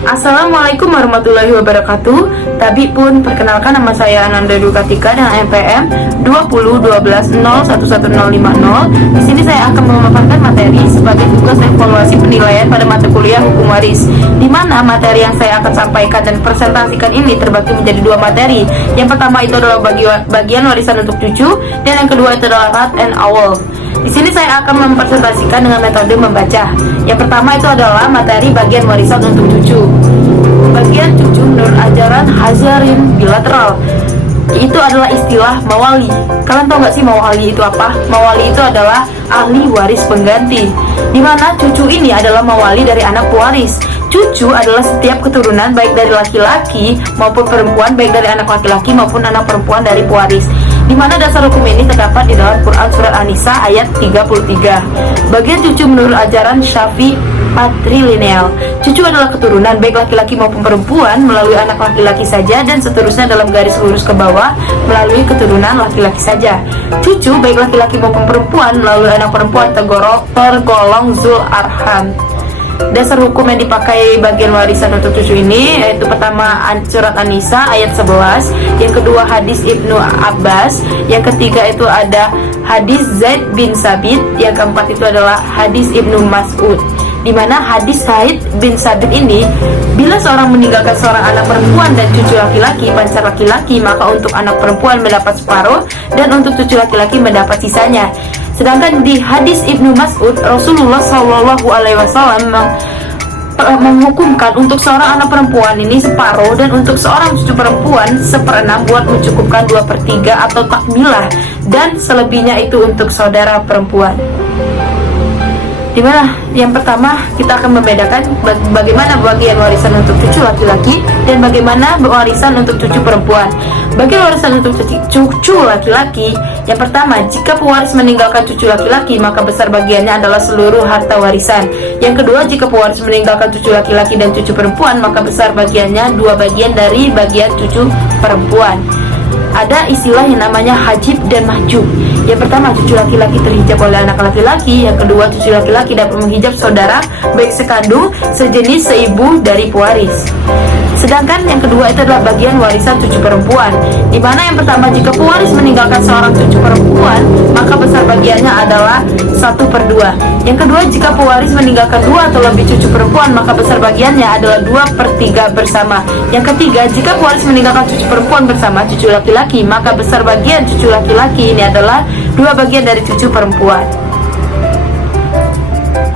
Assalamualaikum warahmatullahi wabarakatuh. Tabi pun perkenalkan, nama saya Ananda Dukatika dengan NPM 2012011050. Di sini saya akan memaparkan materi sebagai tugas evaluasi penilaian pada mata kuliah hukum waris, di mana materi yang saya akan sampaikan dan presentasikan ini terbagi menjadi dua materi. Yang pertama itu adalah bagian warisan untuk cucu, dan yang kedua itu adalah rat and owl. Di sini saya akan mempresentasikan dengan metode membaca. Yang pertama itu adalah materi bagian warisan untuk cucu. Bagian cucu menurut ajaran Hazarin bilateral, itu adalah istilah mawali. Kalian tahu nggak sih mawali itu apa? Mawali itu adalah ahli waris pengganti, dimana cucu ini adalah mawali dari anak pewaris. Cucu adalah setiap keturunan baik dari laki-laki maupun perempuan, baik dari anak laki-laki maupun anak perempuan dari pewaris, di mana dasar hukum ini terdapat di dalam Quran Surat An-Nisa ayat 33. Bagian cucu menurut ajaran Syafi'i patrilineal, cucu adalah keturunan baik laki-laki maupun perempuan melalui anak laki-laki saja, dan seterusnya dalam garis lurus ke bawah melalui keturunan laki-laki saja. Cucu baik laki-laki maupun perempuan melalui anak perempuan tergolong zul arham. Dasar hukum yang dipakai bagian warisan untuk cucu ini yaitu pertama Surat An-Nisa ayat 11, yang kedua hadis Ibnu Abbas, yang ketiga itu ada hadis Zaid bin Sabit, yang keempat itu adalah hadis Ibnu Mas'ud, di mana hadis Zaid bin Sabit ini, bila seorang meninggalkan seorang anak perempuan dan cucu laki-laki pancar laki-laki, maka untuk anak perempuan mendapat separuh dan untuk cucu laki-laki mendapat sisanya. Sedangkan di hadis Ibnu Mas'ud, Rasulullah SAW menghukumkan untuk seorang anak perempuan ini separuh, dan untuk seorang cucu perempuan 1/6 buat mencukupkan 2/3 atau takmilah, dan selebihnya itu untuk saudara perempuan. Dimana yang pertama kita akan membedakan bagaimana bagian warisan untuk cucu laki-laki dan bagaimana warisan untuk cucu perempuan. Bagian warisan untuk cucu laki-laki, yang pertama, jika pewaris meninggalkan cucu laki-laki maka besar bagiannya adalah seluruh harta warisan. Yang kedua, jika pewaris meninggalkan cucu laki-laki dan cucu perempuan maka besar bagiannya 2 bagian dari bagian cucu perempuan. Ada istilah yang namanya hajib dan mahjub. Yang pertama, cucu laki-laki terhijab oleh anak laki-laki. Yang kedua, cucu laki-laki dapat menghijab saudara baik sekandung, sejenis, seibu dari pewaris. Sedangkan yang kedua itu adalah bagian warisan cucu perempuan, di mana yang pertama, jika pewaris meninggalkan seorang cucu perempuan maka besar bagiannya adalah 1/2. Yang kedua, jika pewaris meninggalkan 2 atau lebih cucu perempuan maka besar bagiannya adalah 2/3 bersama. Yang ketiga, jika pewaris meninggalkan cucu perempuan bersama cucu laki-laki maka besar bagian cucu laki-laki ini adalah 2 bagian dari cucu perempuan.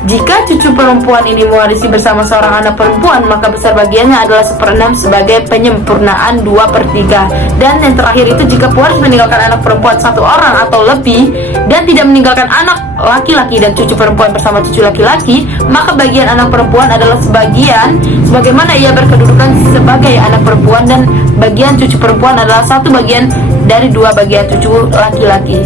Jika cucu perempuan ini mewarisi bersama seorang anak perempuan maka besar bagiannya adalah 1/6 sebagai penyempurnaan 2/3. Dan yang terakhir itu, jika pewaris meninggalkan anak perempuan 1 orang atau lebih dan tidak meninggalkan anak laki-laki dan cucu perempuan bersama cucu laki-laki, maka bagian anak perempuan adalah sebagian sebagaimana ia berkedudukan sebagai anak perempuan, dan bagian cucu perempuan adalah 1 bagian dari 2 bagian cucu laki-laki.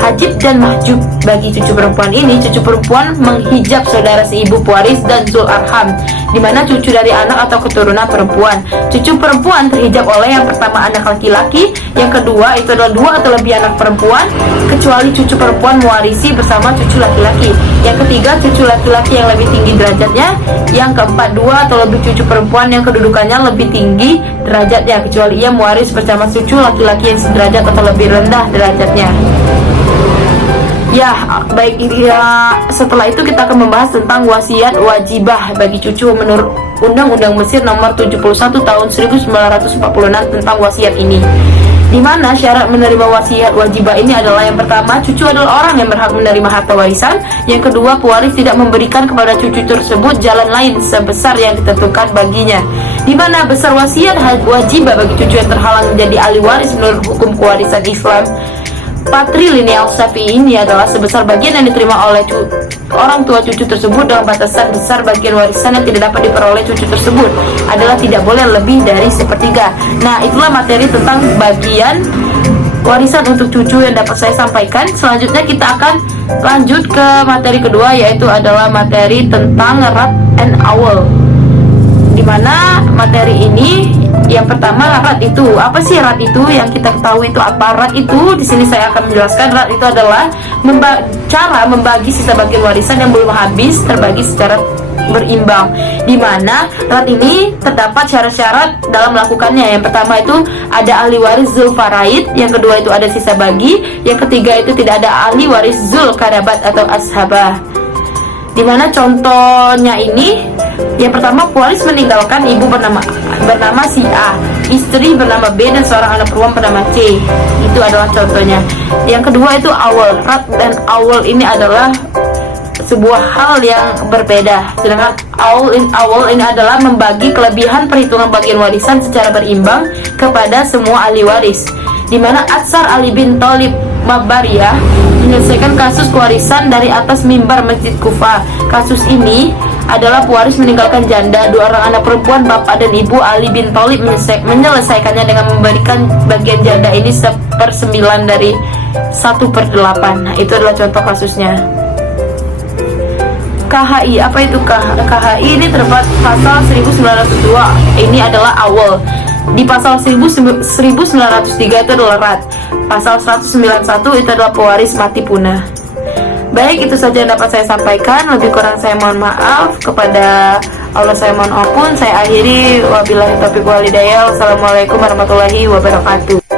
Hajib dan mahjub, bagi cucu perempuan ini, cucu perempuan menghijab saudara seibu pewaris dan zul arham, di mana cucu dari anak atau keturunan perempuan. Cucu perempuan terhijab oleh yang pertama anak laki-laki, yang kedua itu adalah 2 atau lebih anak perempuan, kecuali cucu perempuan mewarisi bersama cucu laki-laki. Yang ketiga, cucu laki-laki yang lebih tinggi derajatnya. Yang keempat, 2 atau lebih cucu perempuan yang kedudukannya lebih tinggi derajatnya, kecuali ia mewaris bersama cucu laki-laki yang sederajat atau lebih rendah derajatnya. Ya, baik, ya, setelah itu kita akan membahas tentang wasiat wajibah bagi cucu menurut Undang-Undang Mesir nomor 71 tahun 1946 tentang wasiat ini. Di mana syarat menerima wasiat wajibah ini adalah, yang pertama, cucu adalah orang yang berhak menerima harta warisan. Yang kedua, pewaris tidak memberikan kepada cucu tersebut jalan lain sebesar yang ditentukan baginya. Di mana besar wasiat wajibah bagi cucu yang terhalang menjadi ahli waris menurut hukum kewarisan Islam patrilineal Syafi'i ini adalah sebesar bagian yang diterima oleh orang tua cucu tersebut dalam batasan besar bagian warisan yang tidak dapat diperoleh cucu tersebut adalah tidak boleh lebih dari 1/3. Nah, itulah materi tentang bagian warisan untuk cucu yang dapat saya sampaikan. Selanjutnya kita akan lanjut ke materi kedua, yaitu adalah materi tentang rat and owl, di Dimana materi ini yang pertama rat itu. Apa sih rat itu? Yang kita ketahui itu apa? Rat itu di sini saya akan menjelaskan. Rat itu adalah cara membagi sisa bagian warisan yang belum habis terbagi secara berimbang. Dimana rat ini terdapat syarat-syarat dalam melakukannya. Yang pertama itu ada ahli waris zul faraid, yang kedua itu ada sisa bagi, yang ketiga itu tidak ada ahli waris zul karabat atau ashabah. Dimana contohnya ini, yang pertama pewaris meninggalkan ibu bernama si A, istri bernama B, dan seorang anak perempuan bernama C. Itu adalah contohnya. Yang kedua itu awal. Rat dan awal ini adalah sebuah hal yang berbeda. Sedangkan awal ini adalah membagi kelebihan perhitungan bagian warisan secara berimbang kepada semua ahli waris. Dimana Atsar Ali bin Thalib Mabariyah menyelesaikan kasus kewarisan dari atas mimbar Masjid Kufah. Kasus ini adalah pewaris meninggalkan janda, 2 orang anak perempuan, bapak dan ibu. Ali bin Thalib menyelesaikannya dengan memberikan bagian janda ini 1/9 dari 1/8. Nah, itu adalah contoh kasusnya. KHI, apa itu KHI? Ini terdapat pasal 1902. Ini adalah awal. Di pasal 1903 itu adalah rat. Pasal 191 itu adalah pewaris mati punah. Baik, itu saja yang dapat saya sampaikan. Lebih kurang saya mohon maaf. Kepada Allah saya mohon ampun. Saya akhiri, wabillahi taufiq wal hidayah. Wassalamualaikum warahmatullahi wabarakatuh.